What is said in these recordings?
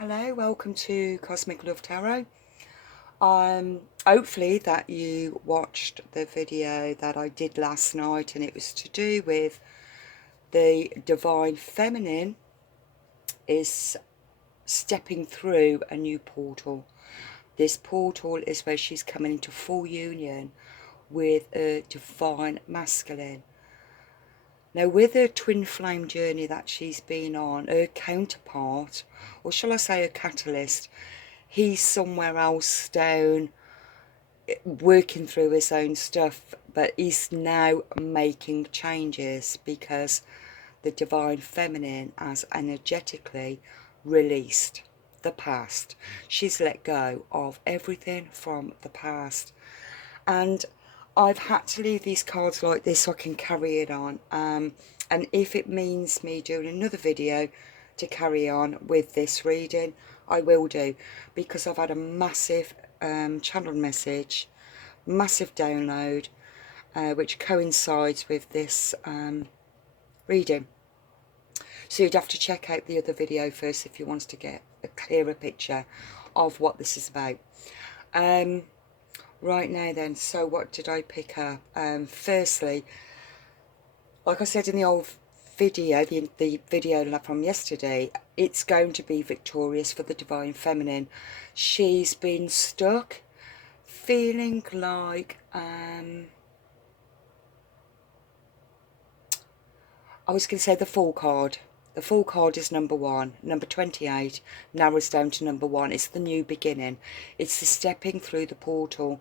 Hello, welcome to Cosmic Love Tarot. Hopefully that you watched the video that I did last night, and it was to do with the Divine Feminine is stepping through a new portal. This portal is where she's coming into full union with a Divine Masculine. Now, with her twin flame journey that she's been on, her counterpart, or shall I say her catalyst, he's somewhere else down working through his own stuff, but he's now making changes because the Divine Feminine has energetically released the past. She's let go of everything from the past, and I've had to leave these cards like this so I can carry it on, and if it means me doing another video to carry on with this reading, I will do, because I've had a massive channel message, massive download, which coincides with this reading. So you'd have to check out the other video first if you want to get a clearer picture of what this is about. Right now then, so what did I pick up? Firstly, like I said in the old video, the video from yesterday, it's going to be victorious for the Divine Feminine. She's been stuck, feeling like, I was going to say the Fool card. The Fool card is number 1. Number 28 narrows down to number 1. It's the new beginning. It's the stepping through the portal.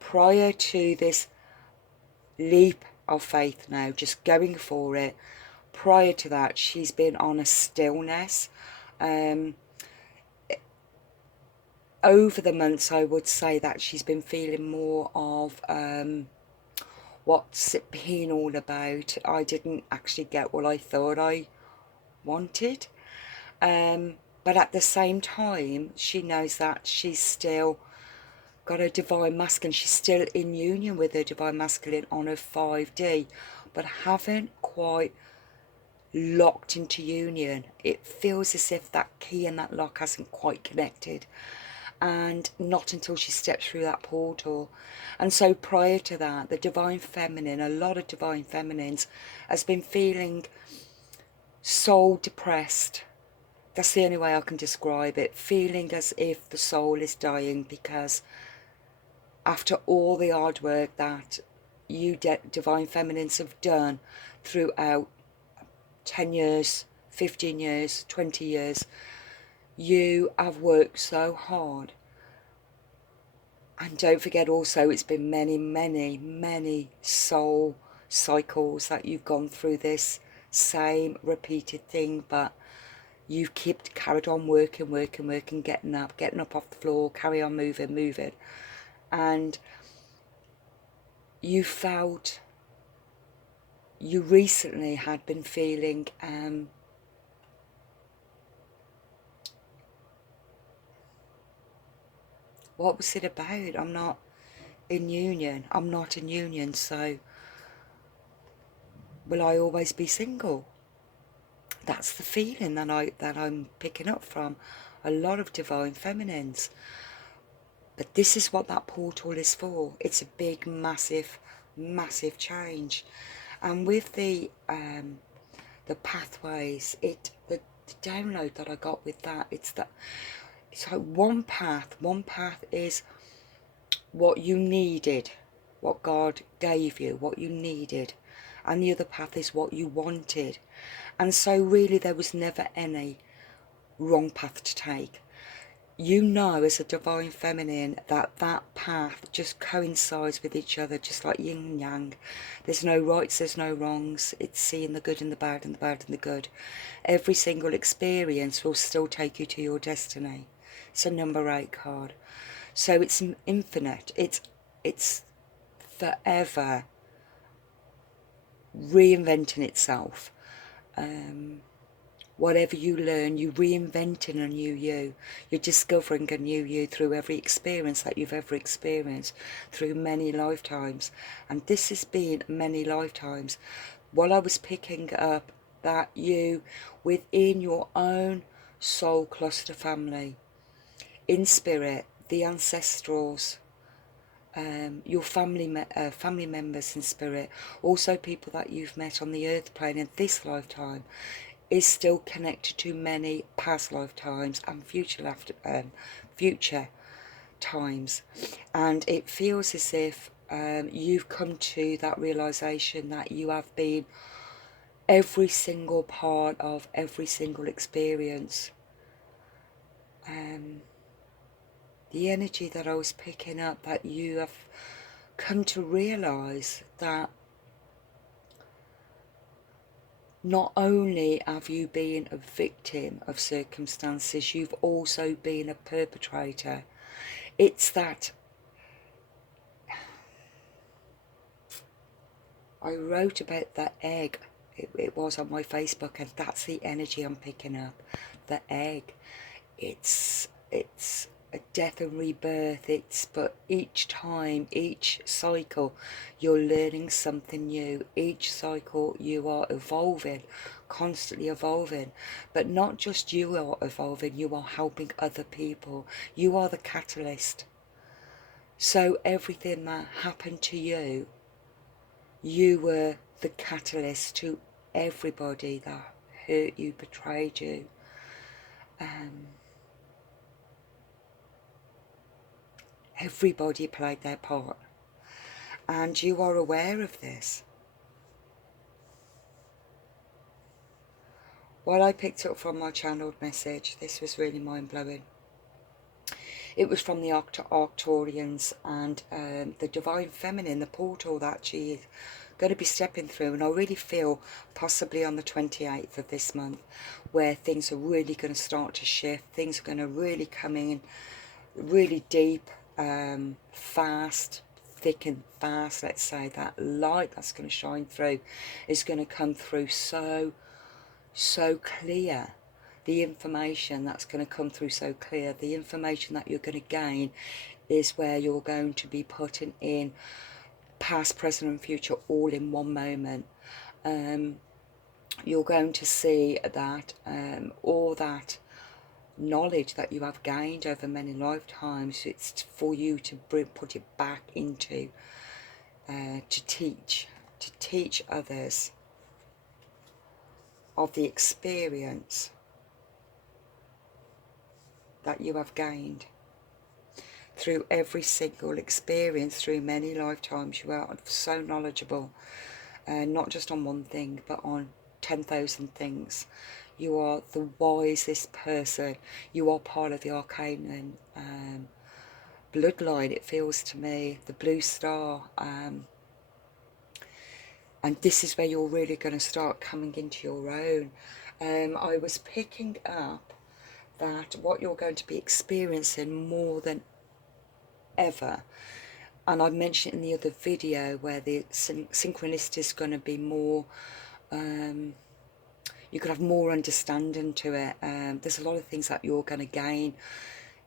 Prior to this leap of faith now, just going for it. Prior to that, she's been on a stillness. Over the months, I would say that she's been feeling more of what's it been all about. I didn't actually get what I thought I wanted, but at the same time she knows that she's still got a Divine Masculine. She's still in union with her Divine Masculine on her 5D, but haven't quite locked into union. It feels as if that key and that lock hasn't quite connected, and not until she steps through that portal. And so prior to that, the Divine Feminine, a lot of Divine Feminines, has been feeling soul depressed. That's the only way I can describe it. Feeling as if the soul is dying, because after all the hard work that you Divine Feminines have done throughout 10 years, 15 years, 20 years, you have worked so hard. And don't forget also, it's been many soul cycles that you've gone through this same repeated thing, but you've carried on working, getting up off the floor, carry on moving, and you felt, you recently had been feeling what was it about? I'm not in union, so will I always be single? That's the feeling that I'm picking up from a lot of Divine Feminines. But this is what that portal is for. It's a big, massive change. And with the pathways, the download that I got with that, it's like one path is what you needed, what God gave you, what you needed, and the other path is what you wanted. And so really there was never any wrong path to take. You know, as a Divine Feminine, that path just coincides with each other, just like yin and yang. There's no rights, there's no wrongs. It's seeing the good and the bad and the bad and the good. Every single experience will still take you to your destiny. It's a number 8 card. So it's infinite. It's forever reinventing itself. Whatever you learn, you reinventing a new you. You're discovering a new you through every experience that you've ever experienced, through many lifetimes. And this has been many lifetimes. While I was picking up that you, within your own soul cluster family, in spirit, the ancestrals, your family members in spirit, also people that you've met on the earth plane in this lifetime, is still connected to many past lifetimes and future times. And it feels as if you've come to that realization that you have been every single part of every single experience. The energy that I was picking up, that you have come to realize that not only have you been a victim of circumstances, you've also been a perpetrator. It's that I wrote about that egg, it was on my Facebook, and that's the energy I'm picking up. The egg, it's a death and rebirth. But each time, each cycle, you're learning something new. Each cycle you are evolving, constantly evolving. But not just you are evolving, you are helping other people. You are the catalyst. So everything that happened to you, you were the catalyst to everybody that hurt you, betrayed you. Everybody played their part. And you are aware of this. What I picked up from my channeled message, this was really mind-blowing. It was from the Arcturians and the Divine Feminine, the portal that she is going to be stepping through. And I really feel possibly on the 28th of this month, where things are really going to start to shift. Things are going to really come in really deep, fast, thick and fast. Let's say that light that's going to shine through is going to come through so clear. The information that's going to come through so clear, the information that you're going to gain is where you're going to be putting in past, present and future all in one moment. You're going to see that all that knowledge that you have gained over many lifetimes, it's for you to put it back into to teach others of the experience that you have gained through every single experience, through many lifetimes. You are so knowledgeable, not just on one thing, but on 10,000 things. You are the wisest person. You are part of the Arcanian bloodline, it feels to me, the blue star. And this is where you're really going to start coming into your own. I was picking up that what you're going to be experiencing more than ever, and I mentioned in the other video, where the synchronicity is going to be more, you could have more understanding to it. There's a lot of things that you're going to gain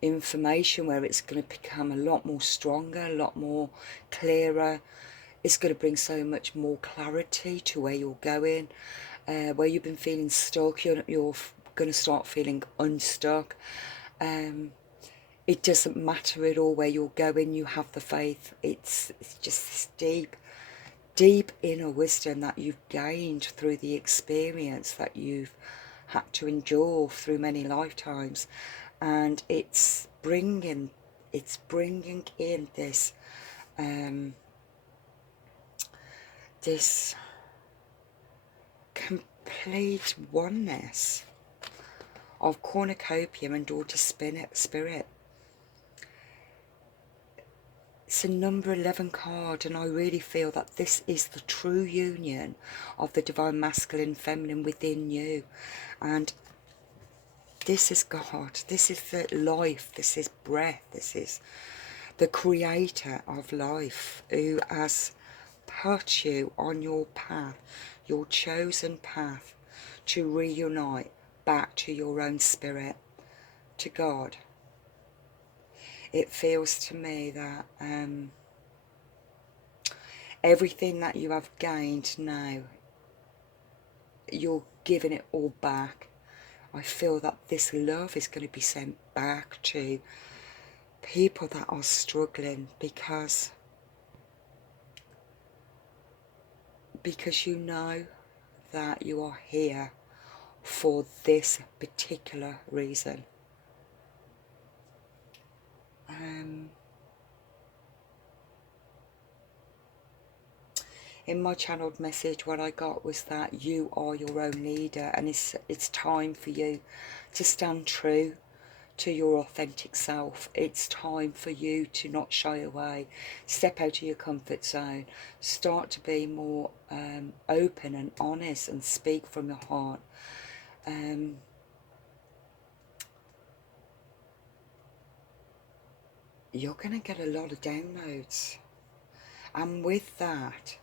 information where it's going to become a lot more stronger, a lot more clearer. It's going to bring so much more clarity to where you're going. Where you've been feeling stuck, you're going to start feeling unstuck. It doesn't matter at all where you're going. You have the faith. It's just this deep inner wisdom that you've gained through the experience that you've had to endure through many lifetimes, and it's bringing in this this complete oneness of cornucopia and daughter spirit. It's a number 11 card, and I really feel that this is the true union of the divine masculine feminine within you. And this is God, this is the life, this is breath, this is the creator of life, who has put you on your path, your chosen path, to reunite back to your own spirit, to God. It feels to me that everything that you have gained now, you're giving it all back. I feel that this love is going to be sent back to people that are struggling, because you know that you are here for this particular reason. In my channeled message, what I got was that you are your own leader, and it's time for you to stand true to your authentic self. It's time for you to not shy away, step out of your comfort zone, start to be more open and honest and speak from your heart. You're going to get a lot of downloads, and with that,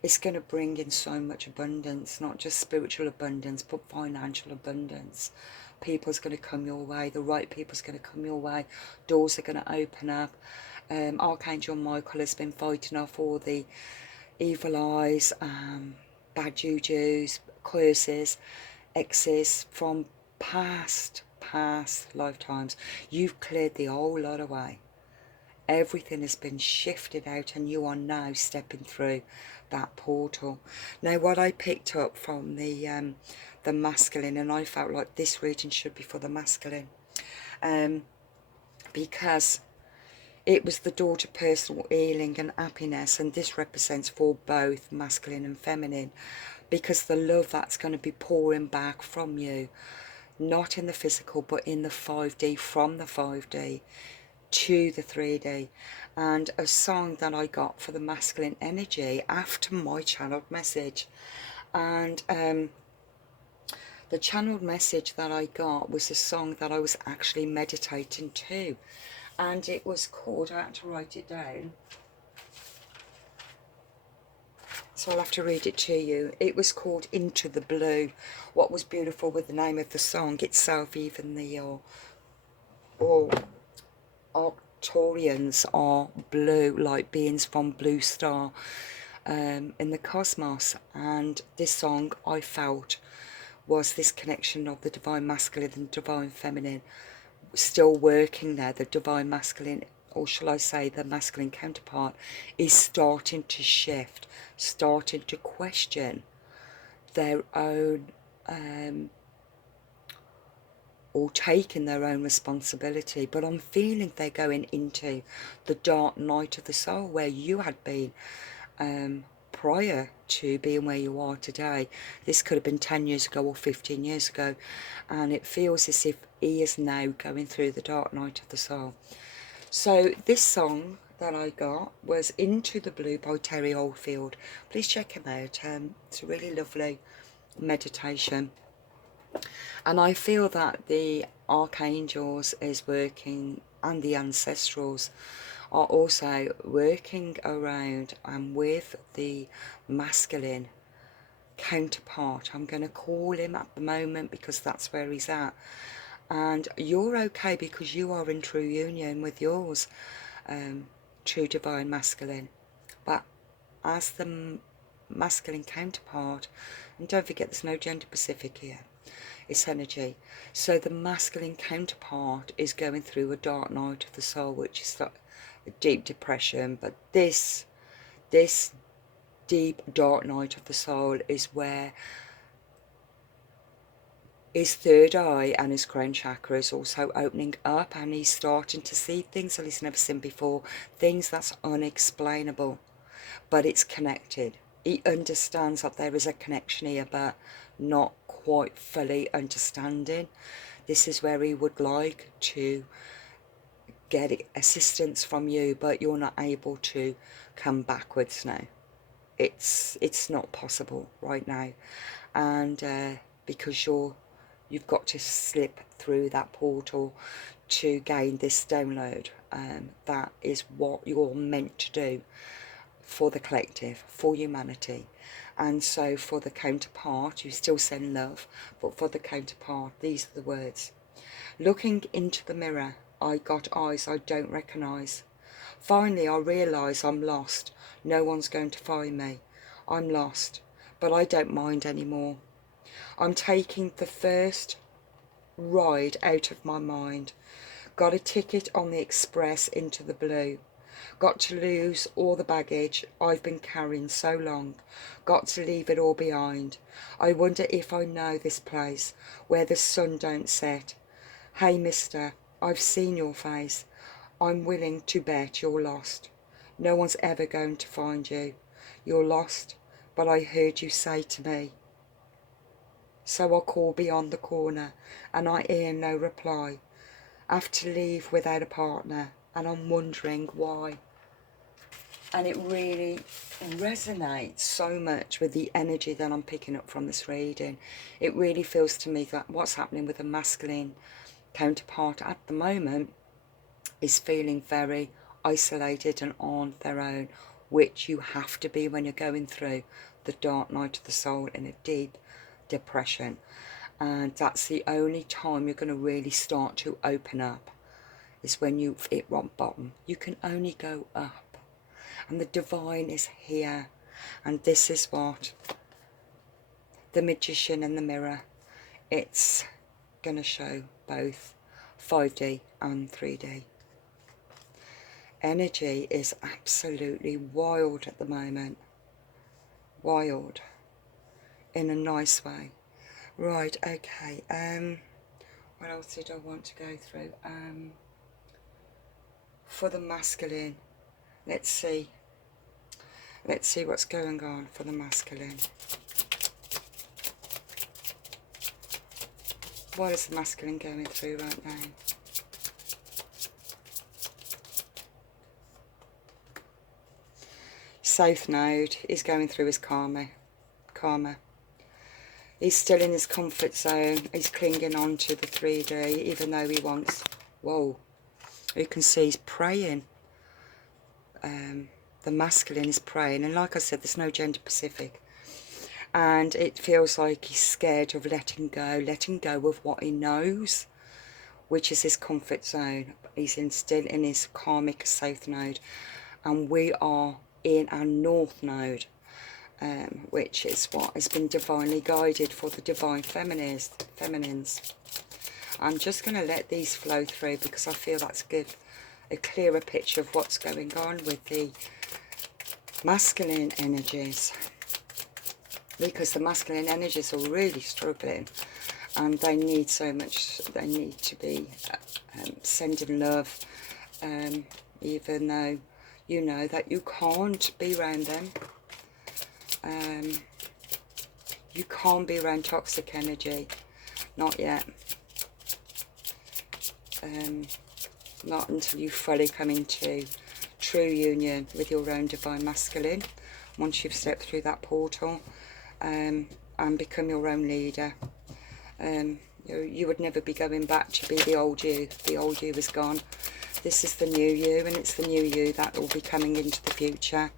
it's going to bring in so much abundance, not just spiritual abundance, but financial abundance. People's going to come your way. The right people's going to come your way. Doors are going to open up. Archangel Michael has been fighting off all the evil eyes, bad jujus, curses, exes from past lifetimes. You've cleared the whole lot away. Everything has been shifted out, and you are now stepping through that portal. Now, what I picked up from the masculine, and I felt like this reading should be for the masculine, because it was the door to personal healing and happiness, and this represents for both masculine and feminine, because the love that's going to be pouring back from you, not in the physical but in the 5D, from the 5D to the 3D. And a song that I got for the masculine energy after my channeled message, and the channeled message that I got was a song that I was actually meditating to, and it was called, I had to write it down, so I'll have to read it to you. It was called Into the Blue. What was beautiful with the name of the song itself, even the Arcturians are blue, like beings from Blue Star in the cosmos. And this song, I felt, was this connection of the divine masculine and divine feminine still working there. The divine masculine, or shall I say the masculine counterpart, is starting to shift, starting to question their own or taking their own responsibility. But I'm feeling they're going into the dark night of the soul, where you had been prior to being where you are today. This could have been 10 years ago or 15 years ago, and it feels as if he is now going through the dark night of the soul. So this song that I got was Into the Blue by Terry Oldfield. Please check him out. It's a really lovely meditation. And I feel that the archangels is working, and the ancestrals are also working around and with the masculine counterpart. I'm going to call him at the moment because that's where he's at. And you're okay because you are in true union with yours, true divine masculine. But as the masculine counterpart, and don't forget there's no gender specific here, it's energy. So the masculine counterpart is going through a dark night of the soul, which is like a deep depression. But this deep dark night of the soul is where his third eye and his crown chakra is also opening up, and he's starting to see things that he's never seen before, things that's unexplainable, but it's connected. He understands that there is a connection here, but not quite fully understanding. This is where he would like to get assistance from you, but you're not able to come backwards now. It's not possible right now, and because you've got to slip through that portal to gain this download. That is what you're meant to do for the collective, for humanity. And so for the counterpart, you still send love, but for the counterpart, these are the words. Looking into the mirror, I got eyes I don't recognise. Finally, I realise I'm lost. No one's going to find me. I'm lost, but I don't mind anymore. I'm taking the first ride out of my mind. Got a ticket on the express into the blue. Got to lose all the baggage I've been carrying so long. Got to leave it all behind. I wonder if I know this place where the sun don't set. Hey mister, I've seen your face. I'm willing to bet you're lost. No one's ever going to find you. You're lost, but I heard you say to me. So I call beyond the corner, and I hear no reply. I have to leave without a partner, and I'm wondering why. And it really resonates so much with the energy that I'm picking up from this reading. It really feels to me that what's happening with the masculine counterpart at the moment is feeling very isolated and on their own, which you have to be when you're going through the dark night of the soul in a deep depression. And that's the only time you're going to really start to open up, is when you've hit rock bottom. You can only go up, and the divine is here. And this is what the magician and the mirror, it's going to show both 5D and 3D. Energy is absolutely wild at the moment. Wild. In a nice way. Right, okay. What else did I want to go through? For the masculine, let's see. Let's see what's going on for the masculine. What is the masculine going through right now? South Node is going through his karma. He's still in his comfort zone. He's clinging on to the 3D, even though he wants... Whoa. You can see he's praying. The masculine is praying. And like I said, there's no gender specific. And it feels like he's scared of letting go of what he knows, which is his comfort zone. He's still in his karmic South Node. And we are in our North Node. Which is what has been divinely guided for the divine feminines. I'm just going to let these flow through because I feel that's good, a clearer picture of what's going on with the masculine energies, because the masculine energies are really struggling and they need so much. They need to be sending love, even though you know that you can't be around them. You can't be around toxic energy, not yet. Not until you fully come into true union with your own divine masculine. Once you've stepped through that portal and become your own leader, you would never be going back to be the old you. The old you is gone. This is the new you, and it's the new you that will be coming into the future.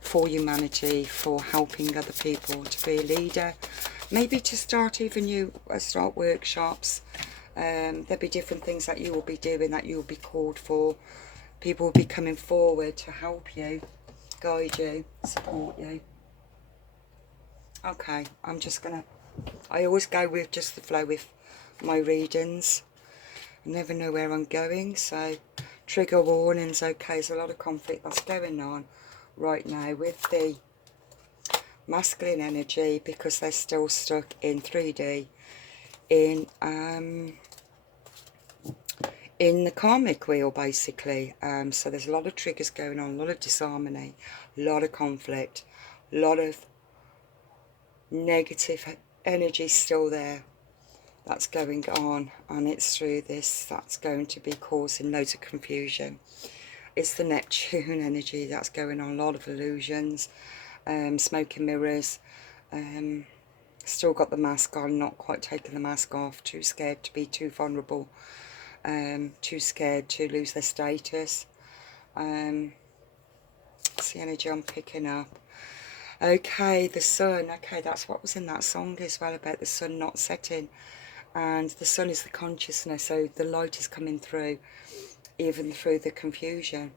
For humanity, for helping other people to be a leader, maybe to start even start workshops. There'll be different things that you will be doing, that you will be called for. People will be coming forward to help you, guide you, support you. Okay, I'm just gonna, I always go with just the flow with my readings. I never know where I'm going, so trigger warnings. Okay, there's a lot of conflict that's going on right now with the masculine energy, because they're still stuck in 3D, in the karmic wheel, basically. So there's a lot of triggers going on, a lot of disharmony, a lot of conflict, a lot of negative energy still there that's going on, and it's through this that's going to be causing loads of confusion. It's the Neptune energy that's going on, a lot of illusions, smoke and mirrors. Still got the mask on, not quite taking the mask off, too scared to be too vulnerable, too scared to lose their status. It's the energy I'm picking up. Okay, the sun. Okay, that's what was in that song as well, about the sun not setting. And the sun is the consciousness, so the light is coming through, even through the confusion.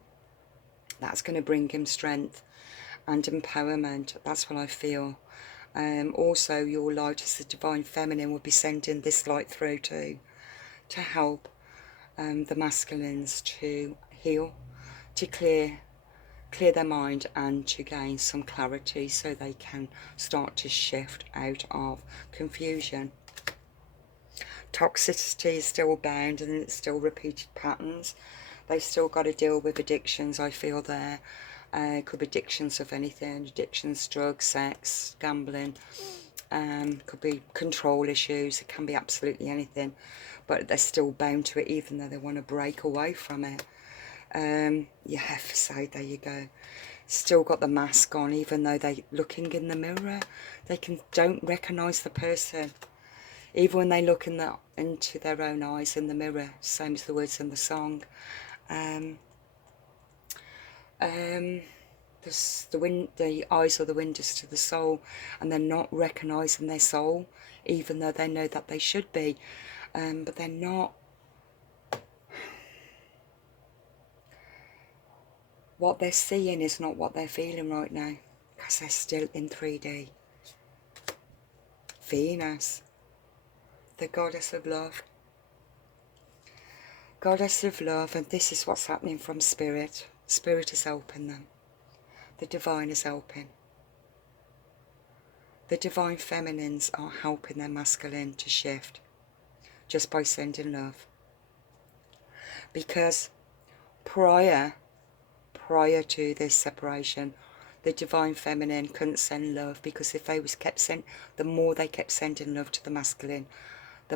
That's going to bring him strength and empowerment. That's what I feel. Also, your light as the divine feminine will be sending this light through too, to help the masculines to heal, to clear their mind and to gain some clarity so they can start to shift out of confusion. Toxicity is still bound and it's still repeated patterns. They've still got to deal with addictions, I feel there. Could be addictions of anything, addictions, drugs, sex, gambling, could be control issues, it can be absolutely anything, but they're still bound to it even though they want to break away from it. Yeah, so there you go. Still got the mask on even though they're looking in the mirror. They don't recognise the person. Even when they look into their own eyes in the mirror, same as the words in the song. The eyes are the windows to the soul, and they're not recognising their soul, even though they know that they should be, but they're not. What they're seeing is not what they're feeling right now, because they're still in 3D. Venus, the goddess of love. Goddess of love, and this is what's happening from Spirit. Spirit is helping them. The divine is helping. The divine feminines are helping their masculine to shift just by sending love. Because prior to this separation, the divine feminine couldn't send love, because if they the more they kept sending love to the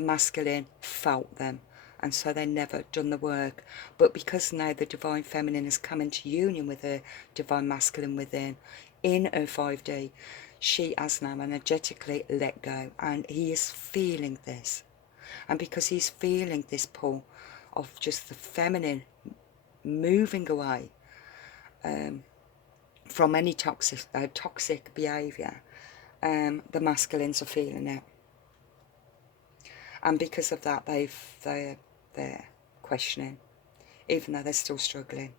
masculine felt them, and so they never done the work. But because now the divine feminine has come into union with her divine masculine within, in her 5D, she has now energetically let go, and he is feeling this. And because he's feeling this pull of just the feminine moving away from any toxic behaviour, the masculines are feeling it. And because of that, they're questioning, even though they're still struggling.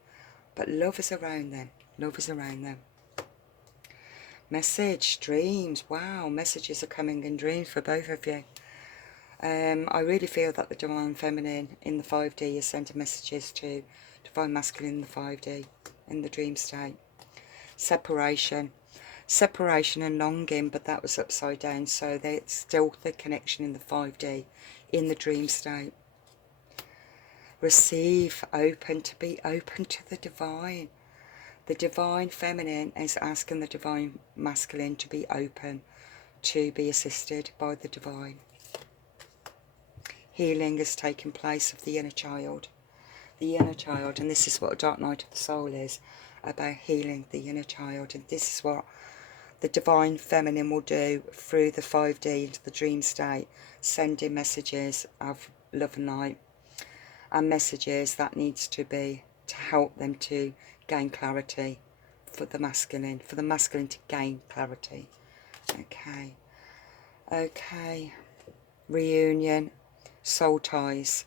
But love is around them. Love is around them. Message, dreams. Wow, messages are coming in dreams for both of you. I really feel that the divine feminine in the 5D is sending messages to divine masculine in the 5D, in the dream state. Separation and longing, but that was upside down, so there's still the connection in the 5D, in the dream state. Receive, be open to the divine. The divine feminine is asking the divine masculine to be open, to be assisted by the divine. Healing is taking place of the inner child. The inner child, and this is what a dark night of the soul is, about healing the inner child. And this is what the divine feminine will do through the 5D into the dream state, sending messages of love and light, and messages that needs to be to help them to gain clarity for the masculine to gain clarity. Okay, reunion, soul ties,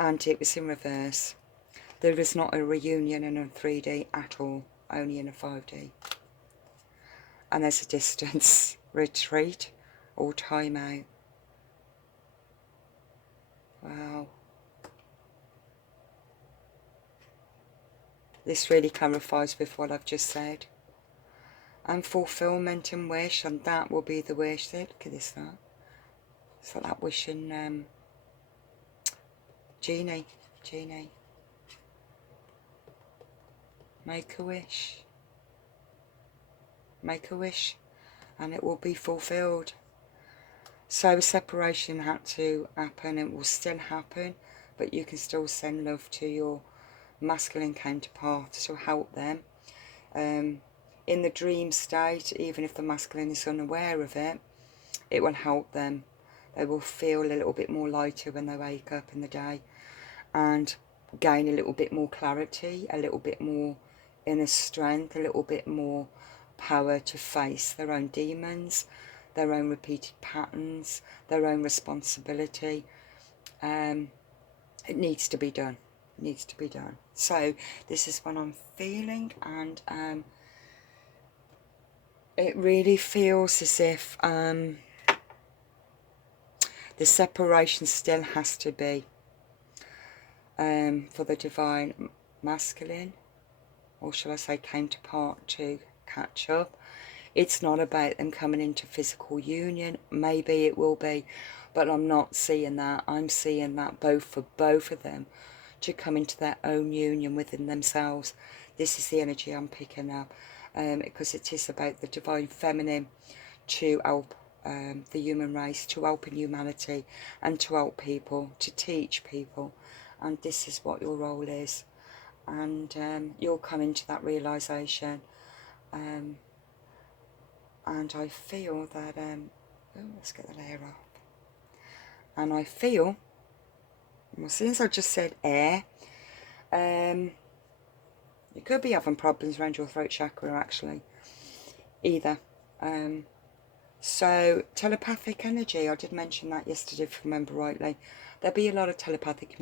and it was in reverse. There is not a reunion in a 3D at all, only in a 5D. And there's a distance, retreat, or time out. Wow. This really clarifies with what I've just said. And fulfillment and wish, and that will be the wish. Look at this, that. So that wish in Genie. Make a wish. Make a wish, and it will be fulfilled. So a separation had to happen, it will still happen, but you can still send love to your masculine counterpart to help them. In the dream state, even if the masculine is unaware of it, it will help them. They will feel a little bit more lighter when they wake up in the day, and gain a little bit more clarity, a little bit more inner strength, a little bit more power to face their own demons, their own repeated patterns, their own responsibility. It needs to be done. It needs to be done. So this is what I'm feeling, and it really feels as if the separation still has to be for the divine masculine, or shall I say counterpart, to catch up. It's not about them coming into physical union. Maybe it will be, but I'm not seeing that. I'm seeing that for both of them to come into their own union within themselves. This is the energy I'm picking up, because it is about the divine feminine to help the human race, to help in humanity, and to help people, to teach people. And this is what your role is. And you'll come into that realisation. And I feel that, let's get the layer up. And I feel, well, since I just said air, you could be having problems around your throat chakra, actually, either. So telepathic energy, I did mention that yesterday if I remember rightly. There'll be a lot of telepathic communication.